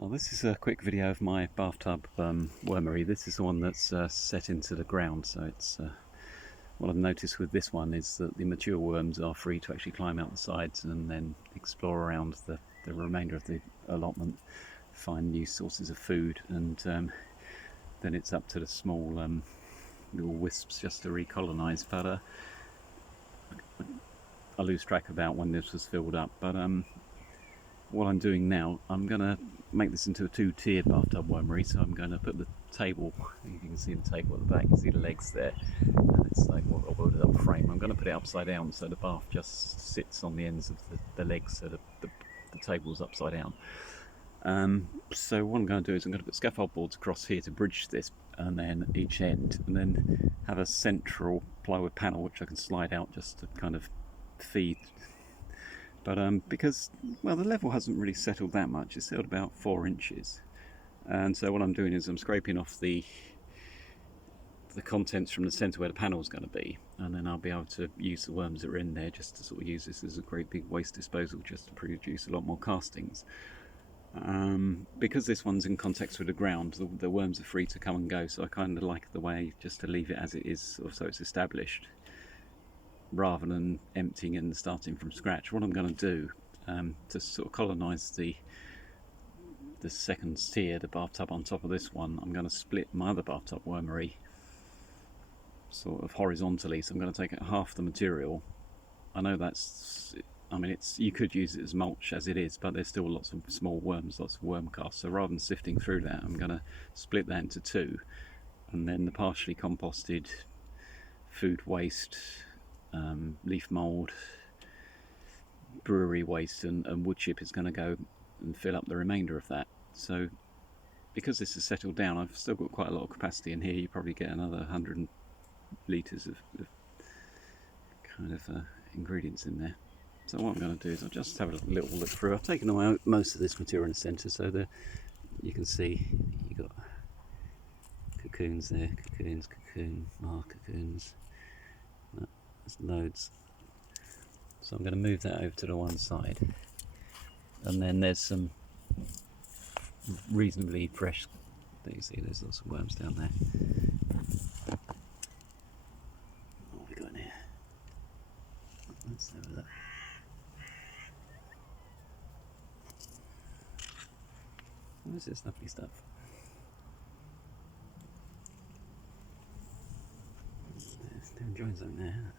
Well, this is a quick video of my bathtub wormery. This is the one that's set into the ground, so it's what I've noticed with this one is that the mature worms are free to actually climb out the sides and then explore around the remainder of the allotment, find new sources of food, and then it's up to the small little wisps just to recolonise. But I lose track about when this was filled up. But what I'm doing now, I'm going to make this into a two-tiered bathtub wormery. So I'm going to put the table, you can see the table at the back, you can see the legs there, and it's like a welded up frame. I'm going to put it upside down so the bath just sits on the ends of the legs, so the table's upside down. So what I'm going to do is I'm going to put scaffold boards across here to bridge this, and then each end, and then have a central plywood panel which I can slide out just to kind of feed. But because, well, the level hasn't really settled that much, it's settled about 4 inches, and so what I'm doing is I'm scraping off the contents from the centre where the panel is going to be, and then I'll be able to use the worms that are in there just to sort of use this as a great big waste disposal, just to produce a lot more castings. Because this one's in contact with the ground, the worms are free to come and go, so I kind of like the way just to leave it as it is, sort of, so it's established, rather than emptying and starting from scratch. What I'm going to do to sort of colonise the second tier, the bathtub on top of this one, I'm going to split my other bathtub wormery sort of horizontally. So I'm going to take out half the material. I know that's, I mean, you could use it as mulch as it is, but there's still lots of small worms, lots of worm casts. So rather than sifting through that, I'm going to split that into two, and then the partially composted food waste, leaf mould, brewery waste and wood chip is going to go and fill up the remainder of that. So because this has settled down, I've still got quite a lot of capacity in here. You probably get another 100 litres of kind of ingredients in there. So what I'm going to do is I'll just have a little look through. I've taken away most of this material in the centre, so you can see you've got cocoons there, more cocoons. There's loads. So I'm going to move that over to the one side, and then there's some reasonably fresh, there you see there's lots of worms down there. What have we got in here? Let's have a look. What is this lovely stuff? Still enjoying something there.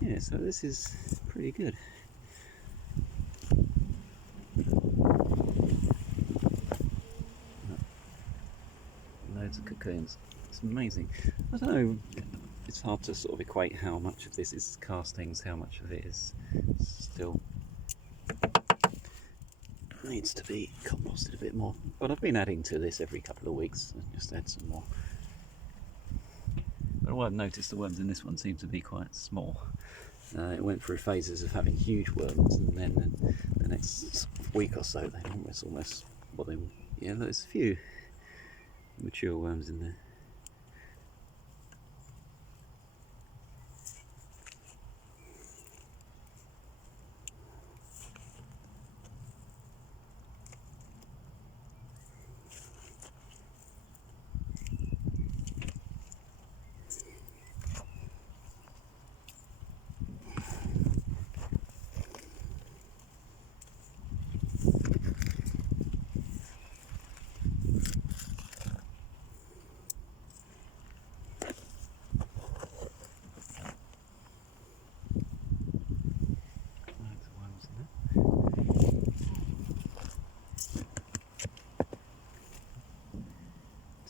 Yeah, so this is pretty good. Loads of cocoons. It's amazing. I don't know, it's hard to sort of equate how much of this is castings, how much of it is still needs to be composted a bit more. But I've been adding to this every couple of weeks and just add some more. But what I've noticed, the worms in this one seem to be quite small. It went through phases of having huge worms, and then the next week or so they almost well, yeah, there's a few mature worms in there.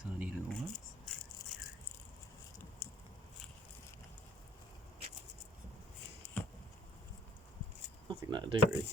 Tiny little ones. I think that'll do really.